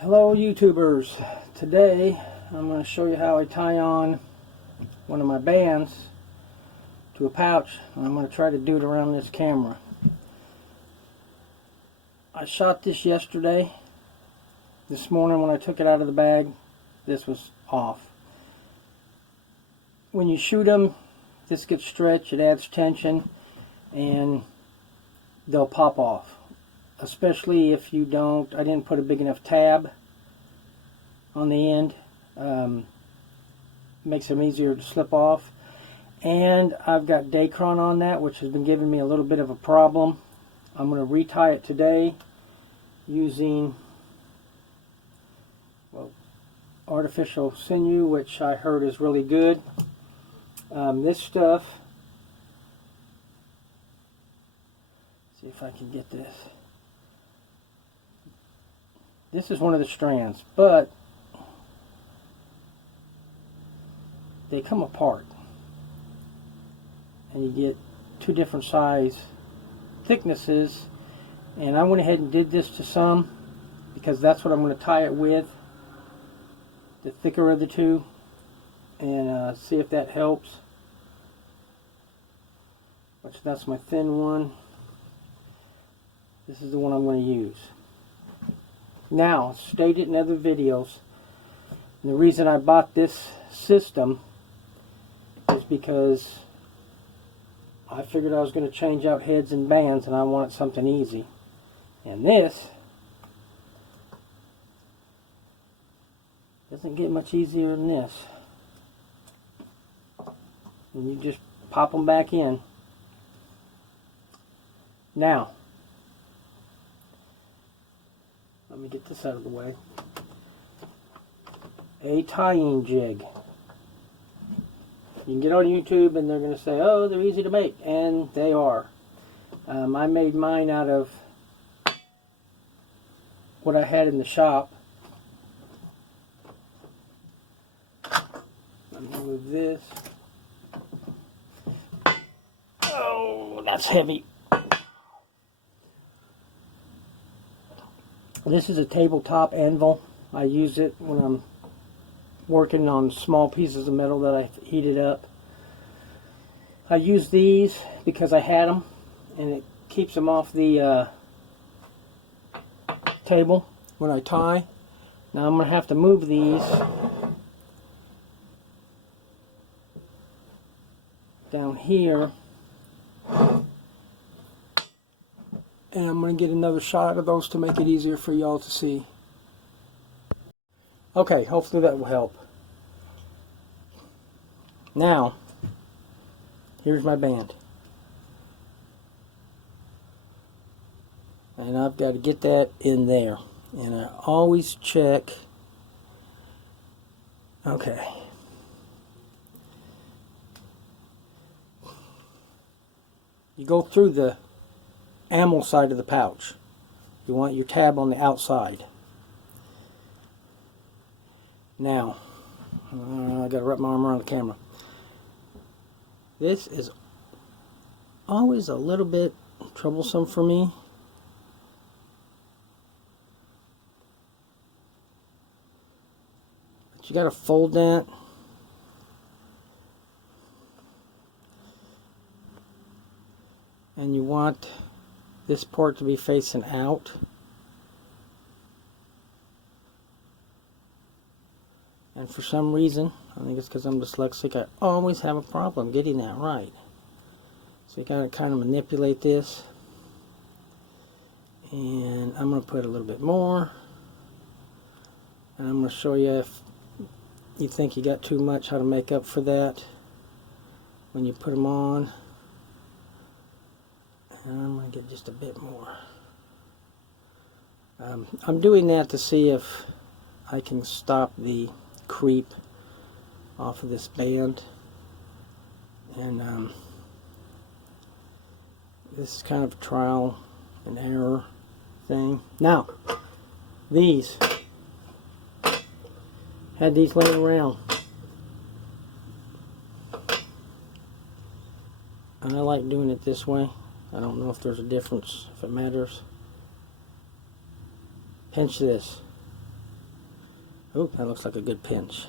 Hello YouTubers. Today I'm going to show you how I tie on one of my bands to a pouch, and I'm going to try to do it around this camera. I shot this yesterday. This morning when I took it out of the bag, this was off. When you shoot them, this gets stretched, it adds tension, and they'll pop off. Especially if you don't, I didn't put a big enough tab on the end. Makes them easier to slip off. And I've got Dacron on that, which has been giving me a little bit of a problem. I'm going to retie it today using artificial sinew, which I heard is really good. This stuff, see if I can get this. This is one of the strands, but they come apart, and you get two different size thicknesses. And I went ahead and did this to some because that's what I'm going to tie it with, the thicker of the two, and see if that helps. Which that's my thin one. This is the one I'm going to use. Now, stated in other videos, the reason I bought this system is because I figured I was going to change out heads and bands, and I wanted something easy. And this doesn't get much easier than this. And you just pop them back in. Now, let me get this out of the way. A tying jig. You can get on YouTube and they're going to say, oh, they're easy to make. And they are. I made mine out of what I had in the shop. Let me move this. Oh, that's heavy. This is a tabletop anvil. I use it when I'm working on small pieces of metal that I heated up. I use these because I had them, and it keeps them off the table when I tie. Now I'm going to have to move these down here, and I'm going to get another shot of those to make it easier for y'all to see. Okay, hopefully that will help. Now, here's my band. And I've got to get that in there. And I always check. Okay. You go through the ammo side of the pouch. You want your tab on the outside. Now, I got to wrap my arm around the camera. This is always a little bit troublesome for me. But you got to fold that. And you want this part to be facing out. And for some reason, I think it's because I'm dyslexic, I always have a problem getting that right. So you got to kind of manipulate this. And I'm going to put a little bit more. And I'm going to show you, if you think you got too much, how to make up for that when you put them on. And I'm going to get just a bit more. I'm doing that to see if I can stop the creep off of this band. And this is kind of a trial and error thing. Now, these had these laying around, and I like doing it this way. I don't know if there's a difference, if it matters. Pinch this. Oh, that looks like a good pinch.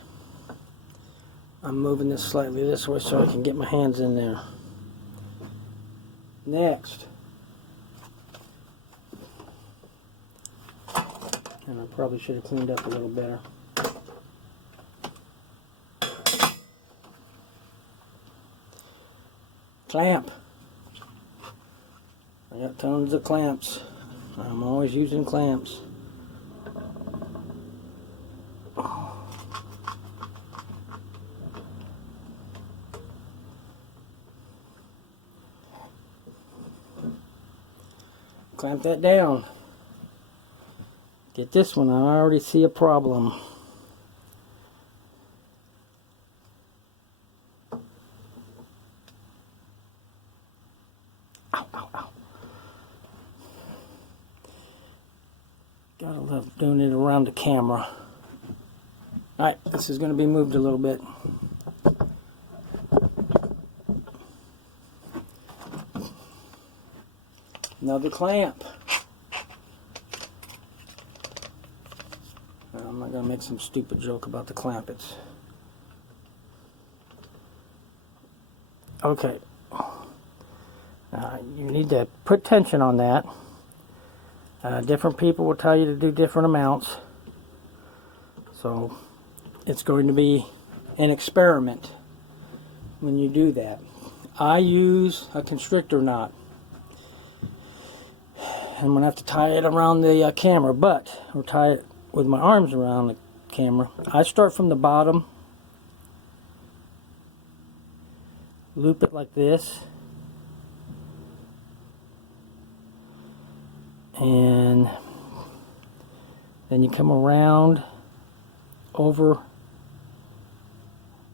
I'm moving this slightly this way so I can get my hands in there. Next. And I probably should have cleaned up a little better. Clamp. I got tons of clamps. I'm always using clamps. Clamp that down. Get this one, I already see a problem. Ow, ow, ow. Gotta love doing it around the camera. Alright, this is going to be moved a little bit. Another clamp. I'm not going to make some stupid joke about the clampets. Okay. You need to put tension on that. Different people will tell you to do different amounts. So it's going to be an experiment when you do that. I use a constrictor knot. I'm going to have to tie it around the camera, or tie it with my arms around the camera. I start from the bottom, loop it like this, and then you come around over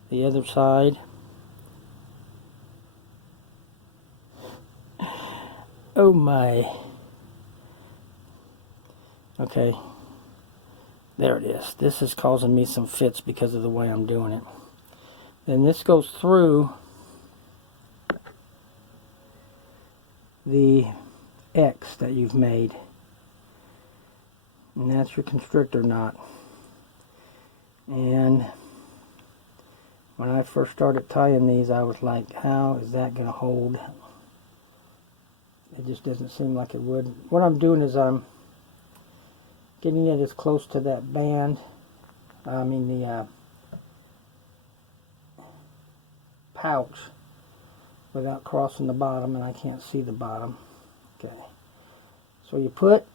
the other side. Oh my. Okay, there it is. This is causing me some fits because of the way I'm doing it. Then this goes through the X that you've made, and that's your constrictor knot. And when I first started tying these, I was like, how is that going to hold? It just doesn't seem like it would. What I'm doing is I'm getting it as close to that band, the pouch, without crossing the bottom, and I can't see the bottom. Okay, so you put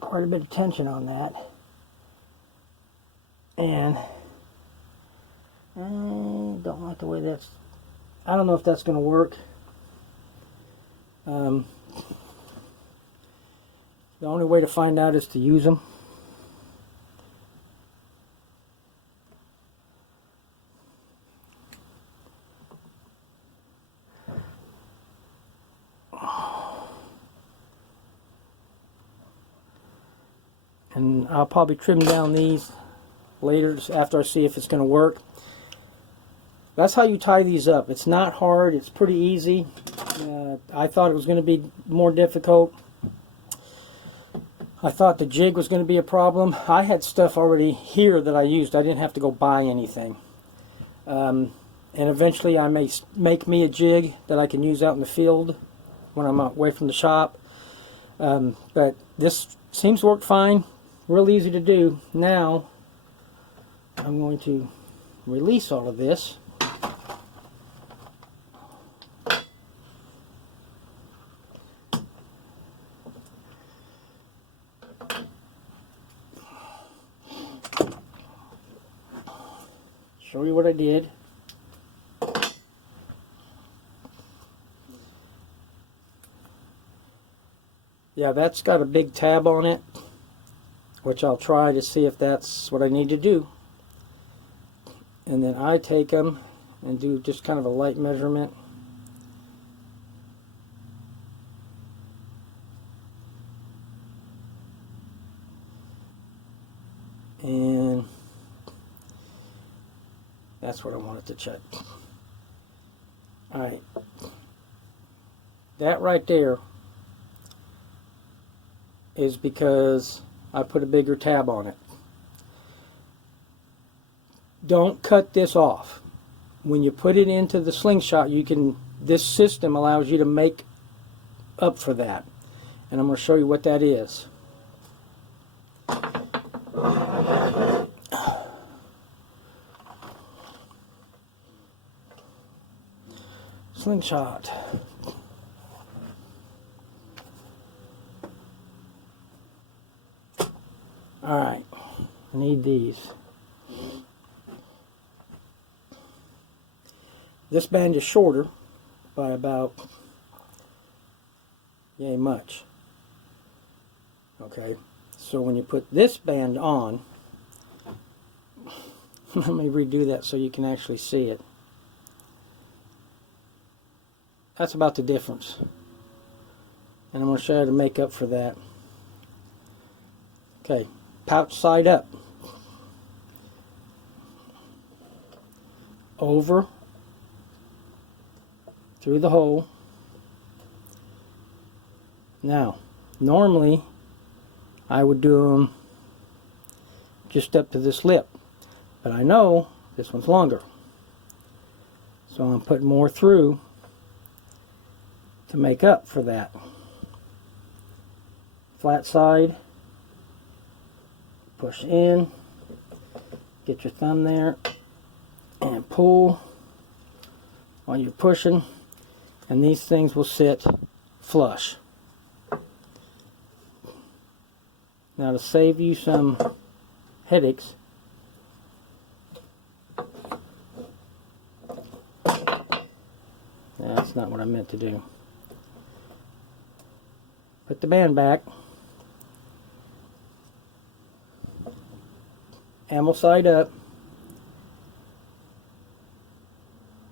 quite a bit of tension on that, and I don't like the way that's, I don't know if that's going to work. The only way to find out is to use them. And I'll probably trim down these later after I see if it's going to work. That's how you tie these up. It's not hard. It's pretty easy. I thought it was going to be more difficult. I thought the jig was going to be a problem. I had stuff already here that I used. I didn't have to go buy anything. And eventually I may make me a jig that I can use out in the field when I'm away from the shop. But this seems to work fine. Real easy to do. Now I'm going to release all of this. Show you what I did. Yeah, that's got a big tab on it, which I'll try to see if that's what I need to do. And then I take them and do just kind of a light measurement. And that's what I wanted to check. Alright. That right there is because I put a bigger tab on it. don't cut this off. When you put it into the slingshot, this system allows you to make up for that. And I'm going to show you what that is. Slingshot. Alright, I need these. This band is shorter by about yay much. Okay, so when you put this band on, let me redo that so you can actually see it. That's about the difference. And I'm going to show you how to make up for that. Okay, pouch side up. Over. Through the hole. Now, normally I would do them just up to this lip. But I know this one's longer. So I'm putting more through to make up for that. Flat side, push in, get your thumb there, and pull while you're pushing, and these things will sit flush. Now, to save you some headaches, that's not what I meant to do. Put the band back, ammo side up,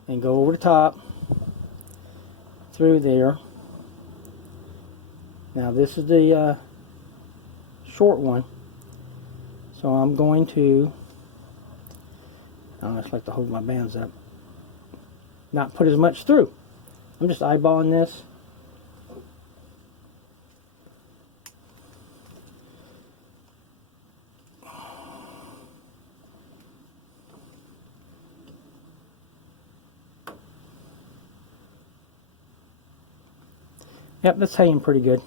and go over the top through there. Now this is the short one, so I'm going to, I just like to hold my bands up, not put as much through. I'm just eyeballing this. Yep, that's hanging pretty good.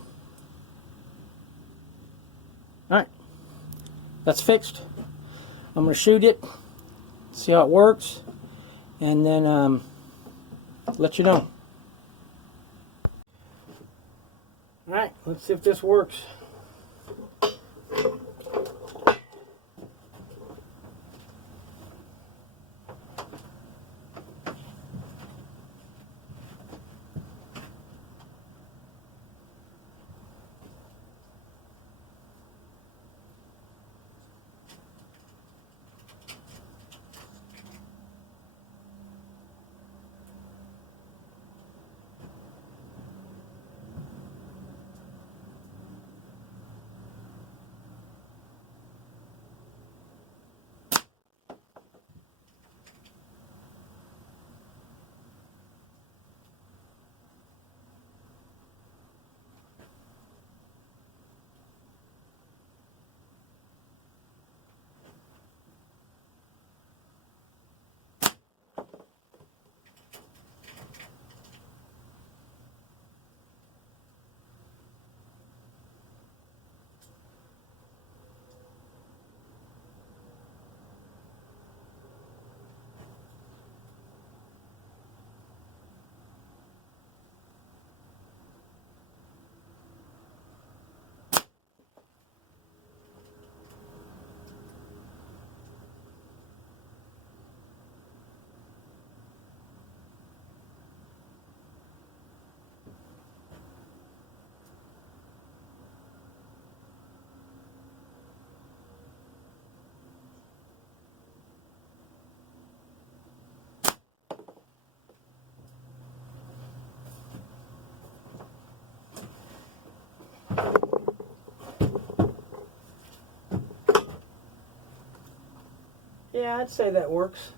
Alright, that's fixed. I'm going to shoot it, see how it works, and then let you know. Alright, let's see if this works. Yeah, I'd say that works.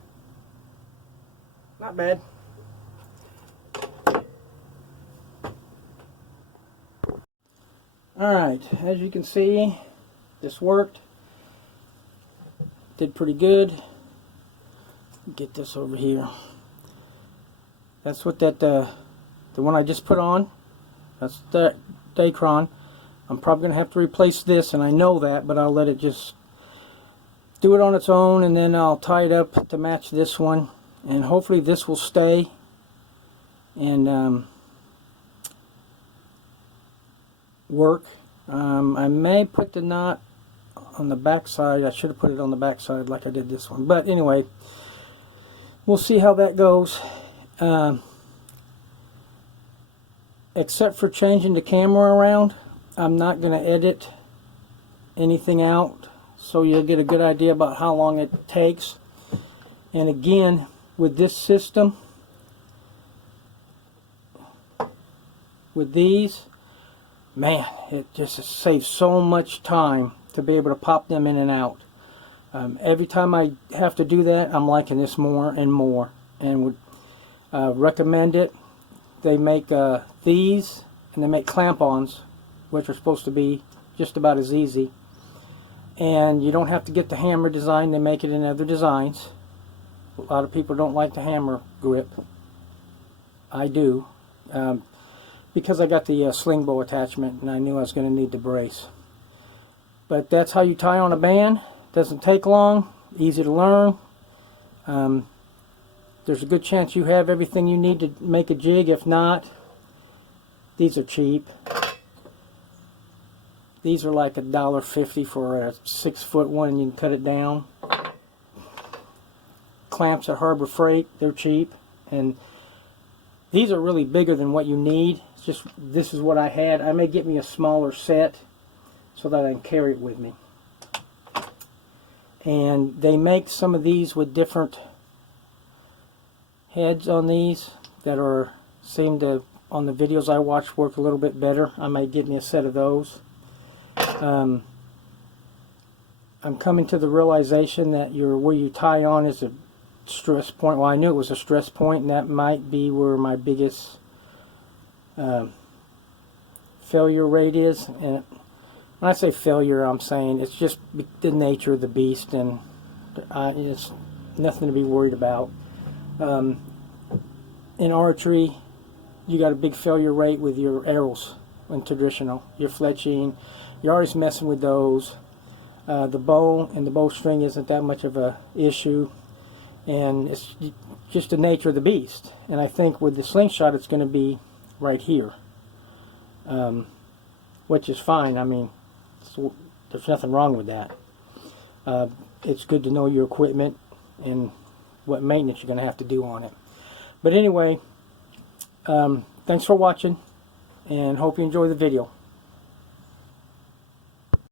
Not bad. Alright, as you can see, this worked. Did pretty good. Get this over here. That's what that the one I just put on. That's the Dacron. I'm probably gonna have to replace this, and I know that, but I'll let it just do it on its own, and then I'll tie it up to match this one, and hopefully this will stay. And work. I may put the knot on the back side. I should have put it on the back side like I did this one, but anyway, we'll see how that goes. Except for changing the camera around, I'm not going to edit anything out, so you'll get a good idea about how long it takes. And again, with this system, with these, man, it just saves so much time to be able to pop them in and out. Every time I have to do that, I'm liking this more and more, and would recommend it. They make these, and they make clamp-ons, which are supposed to be just about as easy. And you don't have to get the hammer design. They make it in other designs. A lot of people don't like the hammer grip. I do. Because I got the sling bow attachment, and I knew I was going to need the brace. But that's how you tie on a band. Doesn't take long, easy to learn. There's a good chance you have everything you need to make a jig. If not, these are cheap. These are like $1.50 for a 6-foot one, and you can cut it down. Clamps at Harbor Freight, they're cheap, and these are really bigger than what you need. It's just, this is what I had. I may get me a smaller set so that I can carry it with me. And they make some of these with different heads on these that are, seem to, on the videos I watch, work a little bit better. I might get me a set of those. I'm coming to the realization that where you tie on is a stress point. Well, I knew it was a stress point, and that might be where my biggest failure rate is. And when I say failure, I'm saying it's just the nature of the beast, and it's nothing to be worried about. In archery, you got a big failure rate with your arrows in traditional. Your fletching, you're always messing with those. The bow and the bowstring isn't that much of a issue, and it's just the nature of the beast. And I think with the slingshot, it's going to be right here, which is fine. I mean, there's nothing wrong with that. It's good to know your equipment and what maintenance you're going to have to do on it. But anyway, thanks for watching, and hope you enjoy the video.